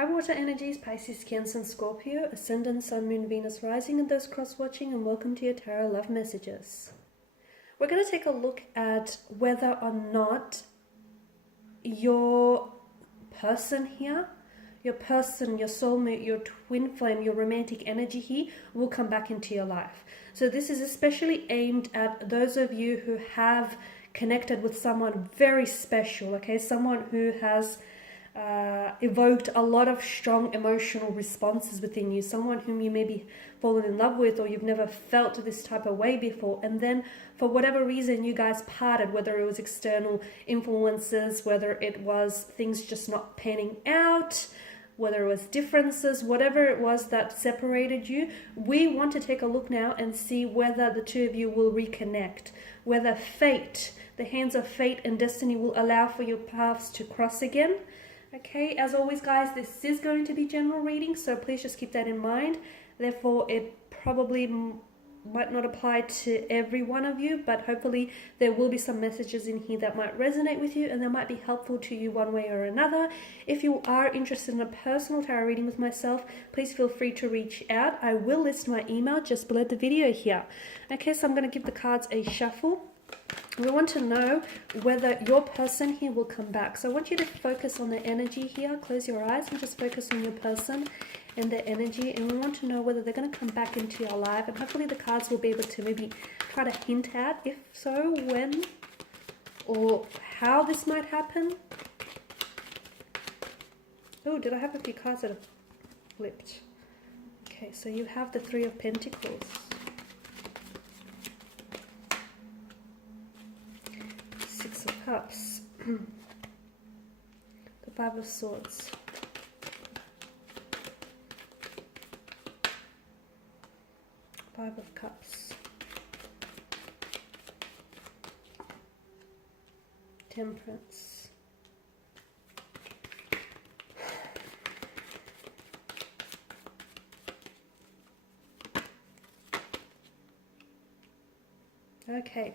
High water energies, Pisces, Cancer, and Scorpio, Ascendant, Sun, Moon, Venus, Rising, and those cross-watching, and welcome to your Tarot Love Messages. We're going to take a look at whether or not your person here, your person, your soulmate, your twin flame, your romantic energy here will come back into your life. So this is especially aimed at those of you who have connected with someone very special, okay? Someone who has evoked a lot of strong emotional responses within you, someone whom you maybe fallen in love with or you've never felt this type of way before, and then for whatever reason you guys parted, whether it was external influences, whether it was things just not panning out, whether it was differences, whatever it was that separated you. We want to take a look now and see whether the two of you will reconnect, whether fate, the hands of fate and destiny will allow for your paths to cross again. Okay, as always guys, this is going to be general reading, so please just keep that in mind. Therefore, it probably might not apply to every one of you, but hopefully there will be some messages in here that might resonate with you and that might be helpful to you one way or another. If you are interested in a personal tarot reading with myself, please feel free to reach out. I will list my email just below the video here. Okay, so I'm going to give the cards a shuffle. We want to know whether your person here will come back. So I want you to focus on the energy here. Close your eyes and just focus on your person and their energy. And we want to know whether they're going to come back into your life. And hopefully the cards will be able to maybe try to hint at, if so, when or how this might happen. Oh, did I have a few cards that have flipped? Okay, so you have the Three of Pentacles. Cups, the Five of Swords, Five of Cups, Temperance, okay.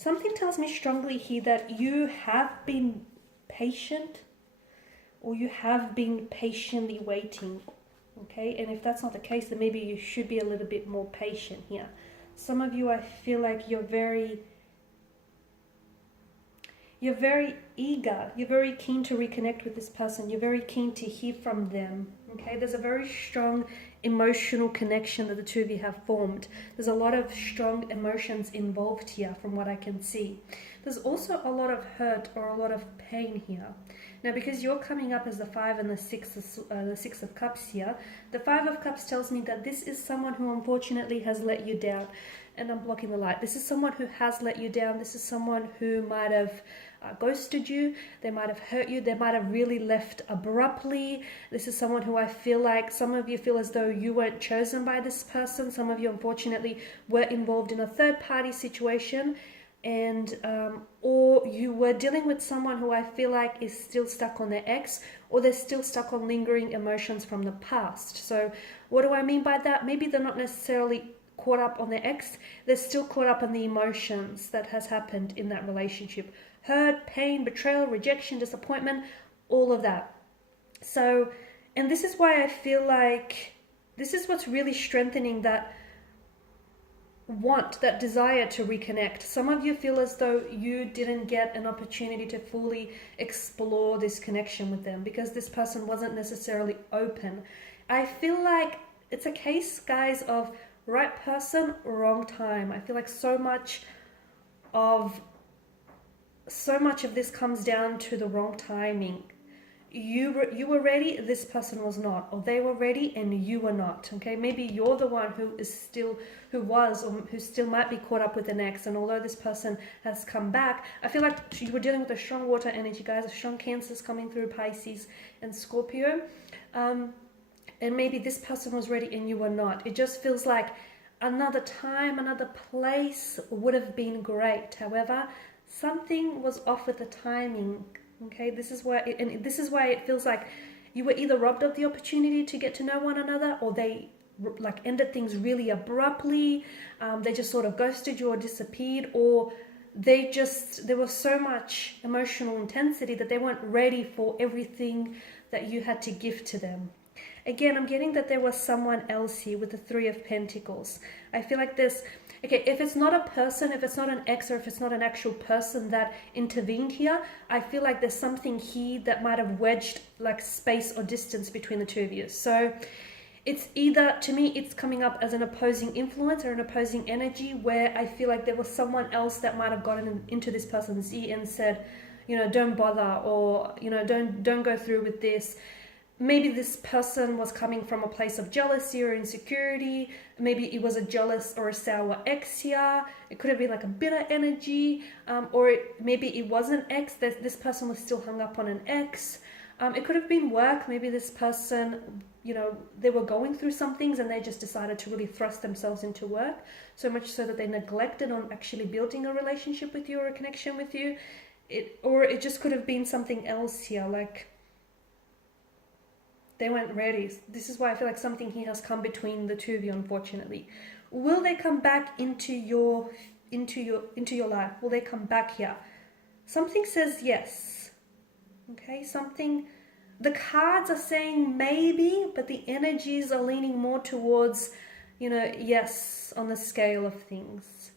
Something tells me strongly here that you have been patient, or you have been patiently waiting, okay? And if that's not the case, then maybe you should be a little bit more patient here. Some of you, I feel like you're very eager, you're very keen to reconnect with this person, you're very keen to hear from them, okay? There's a very strong emotional connection that the two of you have formed. There's a lot of strong emotions involved here from what I can see. There's also a lot of hurt or a lot of pain here. Now, because you're coming up as the Five and the Six of Cups here, the Five of Cups tells me that this is someone who unfortunately has let you down. And I'm blocking the light. This is someone who has let you down. This is someone who might have ghosted you. They might have hurt you. They might have really left abruptly. This is someone who I feel like some of you feel as though you weren't chosen by this person. Some of you unfortunately were involved in a third party situation, and or you were dealing with someone who I feel like is still stuck on their ex, or they're still stuck on lingering emotions from the past. So what do I mean by that? Maybe they're not necessarily caught up on their ex, they're still caught up on the emotions that has happened in that relationship. Hurt, pain, betrayal, rejection, disappointment, all of that. So, and this is why I feel like this is what's really strengthening that want, that desire to reconnect. Some of you feel as though you didn't get an opportunity to fully explore this connection with them because this person wasn't necessarily open. I feel like it's a case, guys, of right person, wrong time. I feel like so much of this comes down to the wrong timing. You were ready, this person was not, or they were ready and you were not. Okay, maybe you're the one who still might be caught up with an ex, and although this person has come back, I feel like you were dealing with a strong water energy, guys, a strong Cancers coming through, Pisces and Scorpio. And maybe this person was ready and you were not. It just feels like another time, another place would have been great. However, something was off with the timing. Okay, this is why it feels like you were either robbed of the opportunity to get to know one another, or they like ended things really abruptly. They just sort of ghosted you or disappeared, or there was so much emotional intensity that they weren't ready for everything that you had to give to them. Again, I'm getting that there was someone else here with the Three of Pentacles. I feel like there's, okay, if it's not a person, if it's not an ex, or if it's not an actual person that intervened here, I feel like there's something here that might have wedged like space or distance between the two of you. So it's either, to me, it's coming up as an opposing influence or an opposing energy, where I feel like there was someone else that might have gotten into this person's ear and said, you know, don't bother, or, you know, don't go through with this. Maybe this person was coming from a place of jealousy or insecurity. Maybe it was a jealous or a sour ex here. It could have been like a bitter energy, or maybe it was an ex, that this person was still hung up on an ex. It could have been work. Maybe this person, you know, they were going through some things and they just decided to really thrust themselves into work, so much so that they neglected on actually building a relationship with you or a connection with you. Or it just could have been something else here, like they weren't ready. This is why I feel like something here has come between the two of you, unfortunately. Will they come back into your life? Will they come back here? Something says yes. Okay, something, the cards are saying maybe, but the energies are leaning more towards, you know, yes, on the scale of things.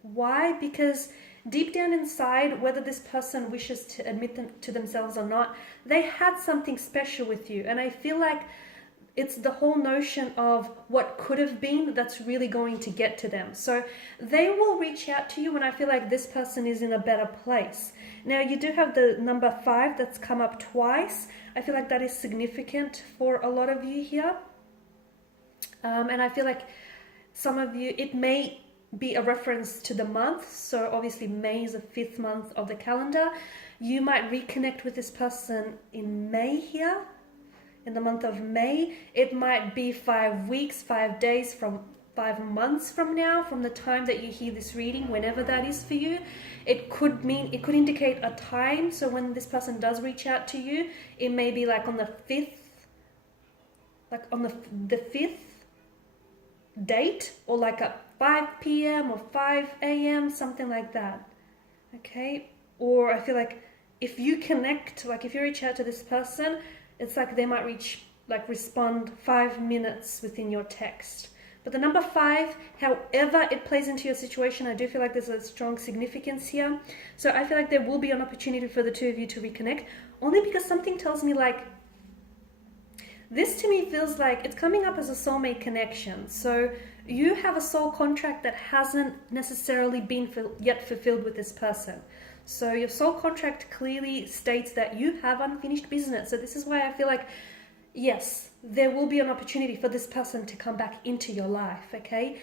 Why? Because deep down inside, whether this person wishes to admit them to themselves or not, they had something special with you. And I feel like it's the whole notion of what could have been that's really going to get to them. So they will reach out to you when I feel like this person is in a better place. Now, you do have the number 5 that's come up twice. I feel like that is significant for a lot of you here. And I feel like some of you, it may be a reference to the month. So obviously May is the 5th month of the calendar. You might reconnect with this person in May here, in the month of May. It might be 5 weeks, 5 days, from 5 months from now, from the time that you hear this reading, whenever that is for you. It could indicate a time. So when this person does reach out to you, it may be like on the 5th, like on the 5th date, or like at 5 p.m. or 5 a.m., something like that. Okay? Or I feel like if you connect, like if you reach out to this person, it's like they might respond 5 minutes within your text. But the number 5, however it plays into your situation, I do feel like there's a strong significance here. So I feel like there will be an opportunity for the two of you to reconnect, only because something tells me like, this to me feels like it's coming up as a soulmate connection. So you have a soul contract that hasn't necessarily been yet fulfilled with this person. So your soul contract clearly states that you have unfinished business. So this is why I feel like, yes, there will be an opportunity for this person to come back into your life, okay?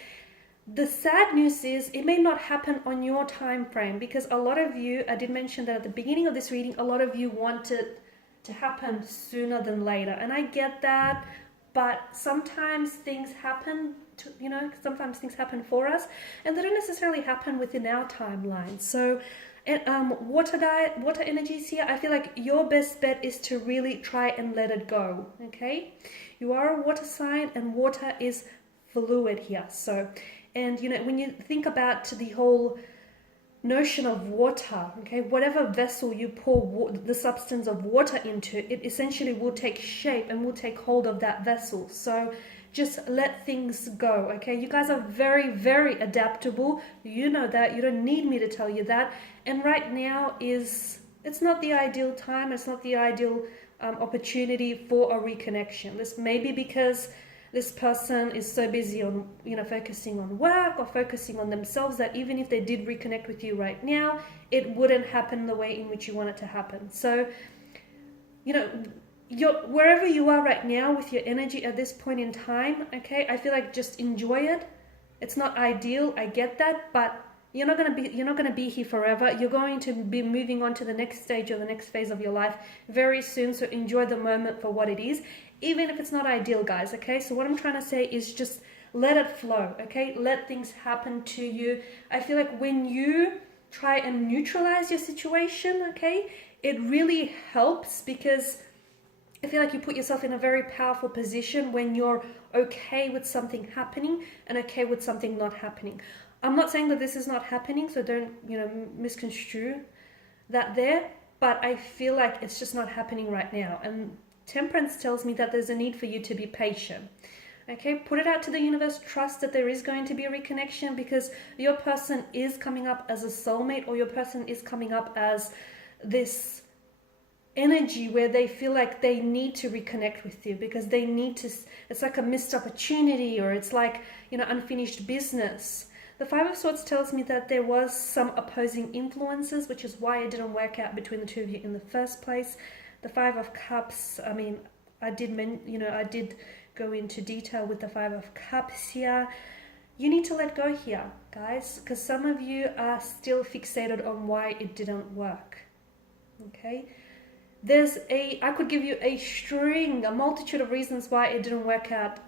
The sad news is it may not happen on your time frame, because a lot of you, I did mention that at the beginning of this reading, a lot of you wanted to happen sooner than later. And I get that, but sometimes things happen sometimes things happen for us, and they don't necessarily happen within our timeline. So water energies here, I feel like your best bet is to really try and let it go. Okay, you are a water sign, and water is fluid here. So, and when you think about the whole notion of water, okay, whatever vessel you pour the substance of water into, it essentially will take shape and will take hold of that vessel. So just let things go, okay? You guys are very, very adaptable. You know that. You don't need me to tell you that. And right now it's not the ideal time. It's not the ideal opportunity for a reconnection. This may be because this person is so busy on, focusing on work or focusing on themselves, that even if they did reconnect with you right now, it wouldn't happen the way in which you want it to happen. So, wherever you are right now with your energy at this point in time, okay, I feel like just enjoy it. It's not ideal, I get that, but you're not gonna be here forever. You're going to be moving on to the next stage or the next phase of your life very soon. So enjoy the moment for what it is, even if it's not ideal, guys. Okay, so what I'm trying to say is just let it flow. Okay, let things happen to you. I feel like when you try and neutralize your situation, okay, it really helps, because I feel like you put yourself in a very powerful position when you're okay with something happening and okay with something not happening. I'm not saying that this is not happening, so don't, misconstrue that there. but I feel like it's just not happening right now. And Temperance tells me that there's a need for you to be patient. Okay, put it out to the universe. Trust that there is going to be a reconnection, because your person is coming up as a soulmate, or your person is coming up as this energy where they feel like they need to reconnect with you, because they need to, it's like a missed opportunity, or it's like, you know, unfinished business. The Five of Swords tells me that there was some opposing influences, which is why it didn't work out between the two of you in the first place. The Five of Cups, I mean, I did go into detail with the Five of Cups here. You need to let go here, guys, because some of you are still fixated on why it didn't work. Okay, I could give you a multitude of reasons why it didn't work out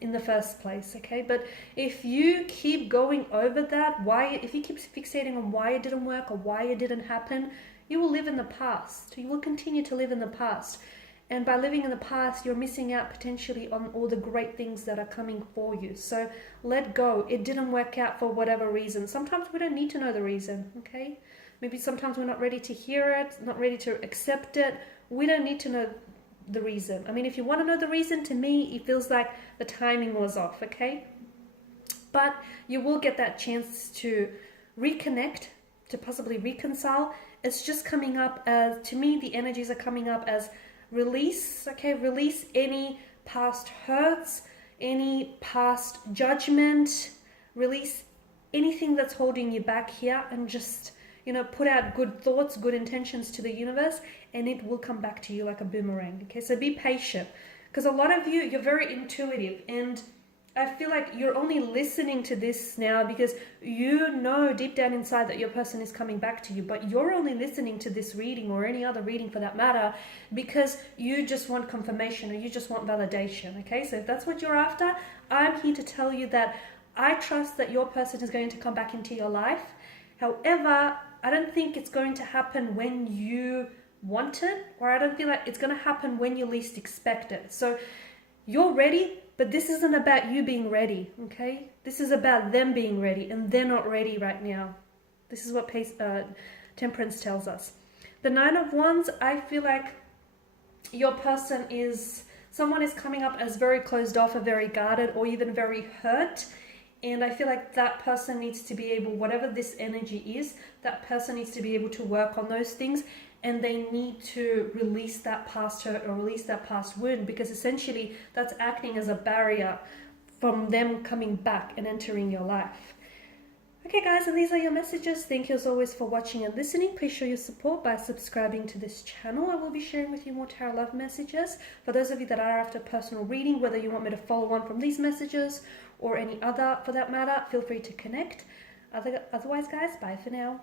in the first place. Okay, but if you keep going over that, if you keep fixating on why it didn't work or why it didn't happen, you will live in the past. You will continue to live in the past. And by living in the past, you're missing out potentially on all the great things that are coming for you. So let go. It didn't work out for whatever reason. Sometimes we don't need to know the reason, okay? Maybe sometimes we're not ready to hear it, not ready to accept it. We don't need to know the reason. I mean, if you want to know the reason, to me, it feels like the timing was off, okay? But you will get that chance to reconnect, to possibly reconcile. It's just coming up as, to me, the energies are coming up as release, okay? Release any past hurts, any past judgment, release anything that's holding you back here, and just, you know, put out good thoughts, good intentions to the universe, and it will come back to you like a boomerang, okay? So be patient, because a lot of you, you're very intuitive, and I feel like you're only listening to this now because you know deep down inside that your person is coming back to you, but you're only listening to this reading, or any other reading for that matter, because you just want confirmation, or you just want validation, okay? So if that's what you're after, I'm here to tell you that I trust that your person is going to come back into your life. However, I don't think it's going to happen when you want it, or I don't feel like it's going to happen when you least expect it. So you're ready, but this isn't about you being ready, okay? This is about them being ready, and they're not ready right now. This is what Temperance tells us. The Nine of Wands, I feel like your person someone is coming up as very closed off, or very guarded, or even very hurt. And I feel like that person needs to be able, whatever this energy is, that person needs to be able to work on those things, and they need to release that past hurt or release that past wound, because essentially that's acting as a barrier from them coming back and entering your life. Okay guys, and these are your messages. Thank you as always for watching and listening. Please show your support by subscribing to this channel. I will be sharing with you more tarot love messages. For those of you that are after personal reading, whether you want me to follow on from these messages or any other for that matter, feel free to connect. Otherwise guys, bye for now.